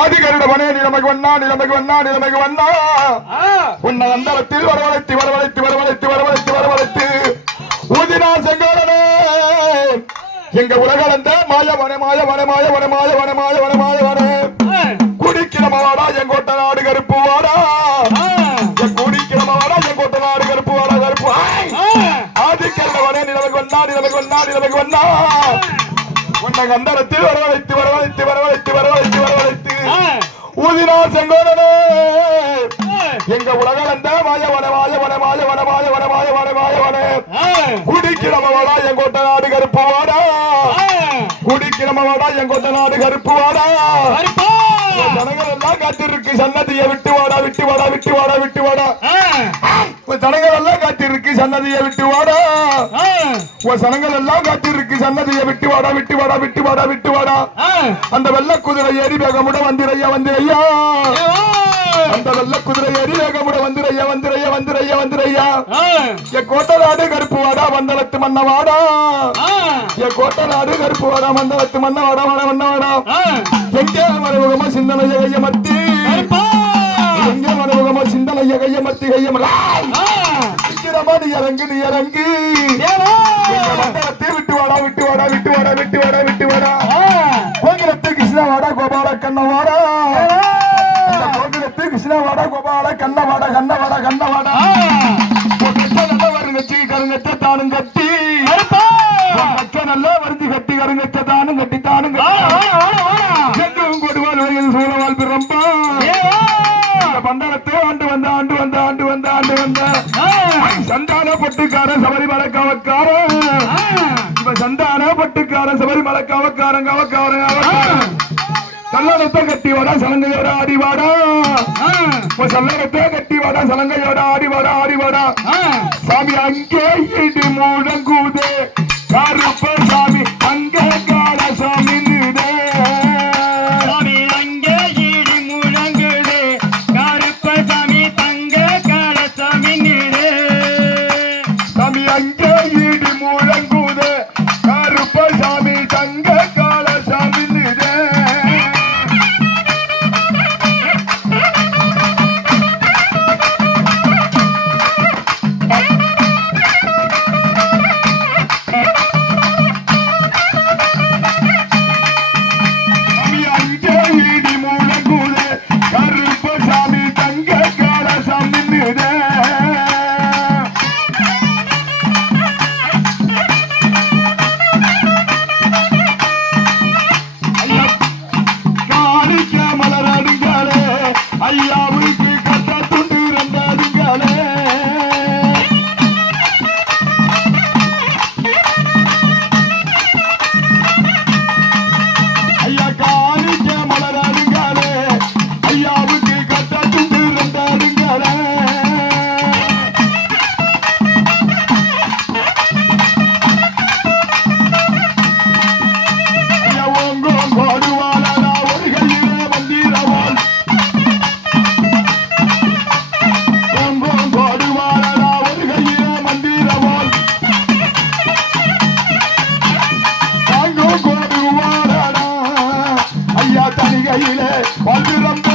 ஆதிகருடவனே நிலைமைக்கு வண்ணா நிலைமைக்கு வண்ணா நிலைமைக்கு வண்ணா உன்னை அந்தரத்தில் வரவழைத்து வரவழைத்து வரவழைத்து வரவழைத்து வரவழைத்து. ஊதினா செங்கோலனே. எங்க உலகளந்த மாயவனே மாயவனே மாயவனே மாயவனே மாயவனே மாயவனே. குடிக்கிழம வாடா எங்கோட்ட நாடு கருப்பு வாடா. என் குடிக்கிழம வாடா எங்கோட்ட நாடு கருப்பு வாடா கருப்பு! ஆதிக்கருடவனே நிலைமைக்கு வண்ணா நிலைமைக்கு வண்ணா நிலைமைக்கு வண்ணா உன்னை அந்தரத்தில் வரவழைத்து வரவழைத்து. மாயவன மாயவன மாயவன மாயவன மாயவன மாயவனே குடிக்கிழம வாடா எங்கோட்ட நாடு கருப்பு வாடா. குடிக்கிழம வாடா எங்கோட்ட நாடு கருப்பு வாடா. ஜனங்கள் எல்லாம் காத்திருக்கு. சன்னதியை விட்டு வாடா விட்டு வாடா விட்டு வாடா விட்டு வாடா. ஜனங்கள் எல்லாம் காத்திருக்கு. சன்னதியை விட்டு வாடா. உன் சனங்கள் எல்லாம் காத்திருக்கு. சன்னதியை விட்டு வாடா விட்டு வாடா விட்டு வாடா விட்டு வாடா. அந்த வெள்ள குதிரை ஏறி வேகமுட வந்திரையா வந்திரையா. அந்த வெள்ள குதிரை ஏறி வேகமுட வந்திரையா வந்திரையா வந்திரையா வந்திரையா. என் கோட்டை நாடு கருப்பு வாடா கருப்பு வாடா எங்கே மறைமுகமா எங்கே மறைமுகமா சிந்தனைய கையமர்த்தி கையமராய் சீக்கிரமா நீ இறங்கு நீ இறங்கு. விட்டு வாடா விட்டு வாடா விட்டு வாடா விட்டு வாடா வாடா கோபால கண்ண வாடா கண்ண வாடா கண்ண வாடா உன் கட்ட நல்ல கருங்கச்ச தானும் கட்டி. நல்ல வருந்தி கட்டி கருங்கச்ச தானும் கட்டி தானும் எங்கும் பிறம்பா. இந்த பண்டலத்தை ஆண்டு வந்த ஆண்டு வந்த ஆண்டு வந்த ஆண்டு வந்த. சந்தான பட்டுக்கார சபரிமலை காவக்கார இவ சந்தான பட்டுக்கார சபரிமலை காவக்காரன் காவக்காரன் காவக்காரன். உன் சல்லடத்தை கட்டி வாடா சலங்கையோட ஆடி வாடா ஆடி வாடா. சாமி அங்கே இடி முழங்குதே. அல்லாஹ் வாழ்க்கையிலே வாழ்கிறப்ப